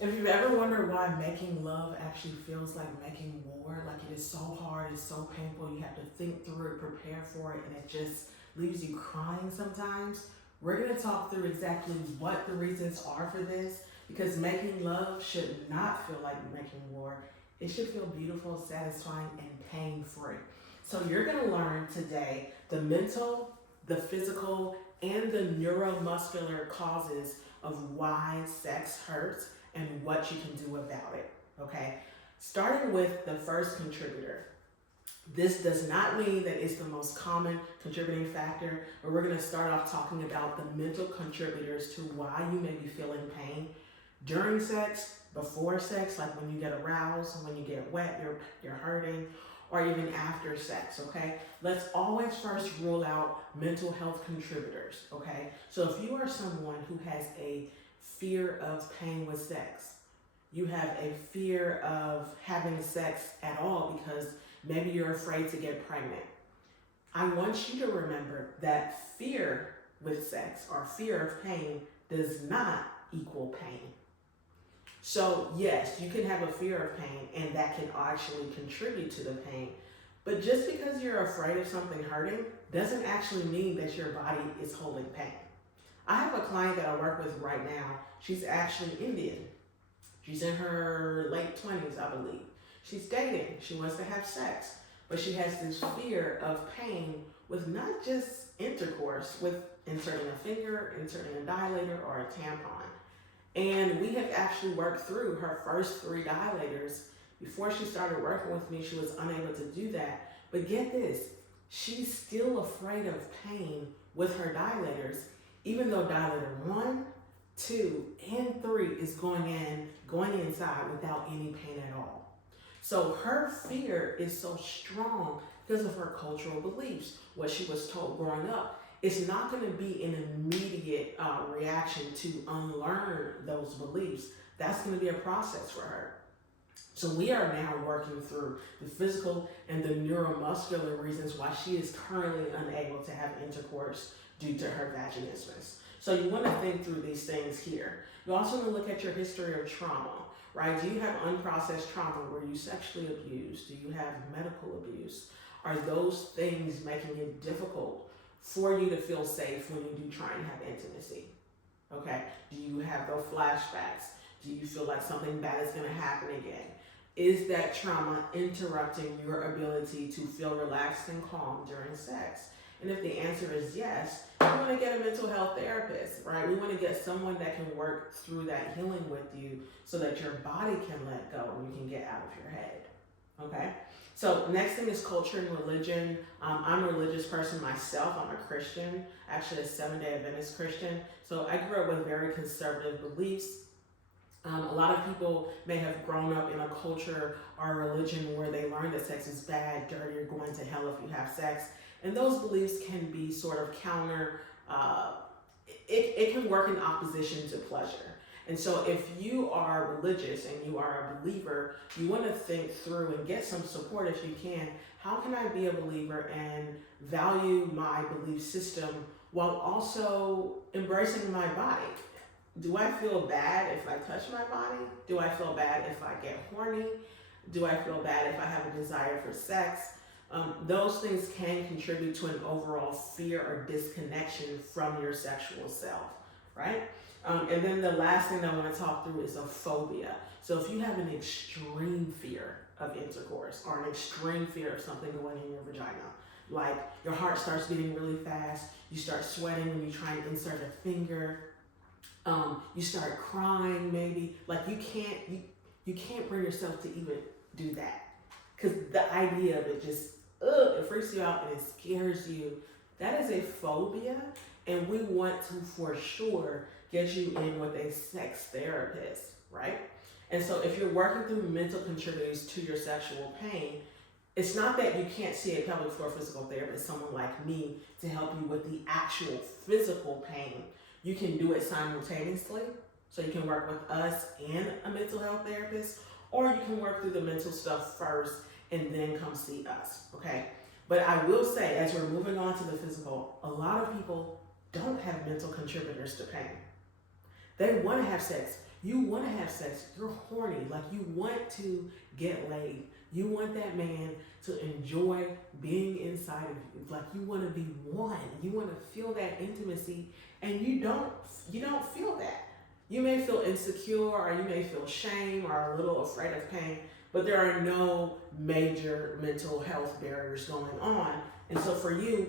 If you've ever wondered why making love actually feels like making war, like it is so hard, it's so painful, you have to think through it, prepare for it, and it just leaves you crying sometimes, we're going to talk through exactly what the reasons are for this because making love should not feel like making war. It should feel beautiful, satisfying, and pain free. So you're going to learn today the mental, the physical, and the neuromuscular causes of why sex hurts and what you can do about it. Okay, starting with the first contributor. This does not mean that it's the most common contributing factor, but we're going to start off talking about the mental contributors to why you may be feeling pain during sex, before sex, like when you get aroused, when you get wet, you're hurting, or even after sex, okay? Let's always first rule out mental health contributors, okay? So if you are someone who has a fear of pain with sex, you have a fear of having sex at all because maybe you're afraid to get pregnant, I want you to remember that fear with sex or fear of pain does not equal pain. So yes, you can have a fear of pain and that can actually contribute to the pain. But just because you're afraid of something hurting doesn't actually mean that your body is holding pain. I have a client that I work with right now. She's actually Indian. She's in her late 20s, I believe. She's dating. She wants to have sex. But she has this fear of pain with not just intercourse, with inserting a finger, inserting a dilator, or a tampon. And we have actually worked through her first 3 dilators. Before she started working with me, she was unable to do that. But get this, she's still afraid of pain with her dilators, even though dilator 1, 2, and 3 is going inside without any pain at all. So her fear is so strong because of her cultural beliefs, what she was told growing up. It's not going to be an immediate reaction to unlearn those beliefs. That's going to be a process for her. So we are now working through the physical and the neuromuscular reasons why she is currently unable to have intercourse due to her vaginismus. So you want to think through these things here. You also want to look at your history of trauma, right? Do you have unprocessed trauma? Were you sexually abused? Do you have medical abuse? Are those things making it difficult for you to feel safe when you do try and have intimacy? Okay, do you have those flashbacks? Do you feel like something bad is going to happen again? Is that trauma interrupting your ability to feel relaxed and calm during sex? And if the answer is yes, you want to get a mental health therapist, right? We want to get someone that can work through that healing with you so that your body can let go and you can get out of your head, okay? So next thing is culture and religion. I'm a religious person myself. I'm a Christian, actually a Seventh-day Adventist Christian. So I grew up with very conservative beliefs. A lot of people may have grown up in a culture or a religion where they learned that sex is bad, dirty, you're going to hell if you have sex. And those beliefs can be sort of counter, it can work in opposition to pleasure. And so if you are religious and you are a believer, you want to think through and get some support if you can. How can I be a believer and value my belief system while also embracing my body? Do I feel bad if I touch my body? Do I feel bad if I get horny? Do I feel bad if I have a desire for sex? Those things can contribute to an overall fear or disconnection from your sexual self, right? And then the last thing I want to talk through is a phobia. So if you have an extreme fear of intercourse or an extreme fear of something going in your vagina, like your heart starts beating really fast, you start sweating when you try and insert a finger, you start crying maybe, like you can't bring yourself to even do that because the idea of it just, it freaks you out and it scares you. That is a phobia, and we want to, for sure, get you in with a sex therapist, right? And so if you're working through mental contributors to your sexual pain, it's not that you can't see a pelvic floor physical therapist, someone like me, to help you with the actual physical pain. You can do it simultaneously, so you can work with us and a mental health therapist, or you can work through the mental stuff first and then come see us, okay? But I will say, as we're moving on to the physical, a lot of people don't have mental contributors to pain. They want to have sex. You want to have sex. You're horny. Like you want to get laid. You want that man to enjoy being inside of you. Like you want to be one. You want to feel that intimacy, and you don't feel that. You may feel insecure, or you may feel shame, or a little afraid of pain, but there are no major mental health barriers going on. And so for you,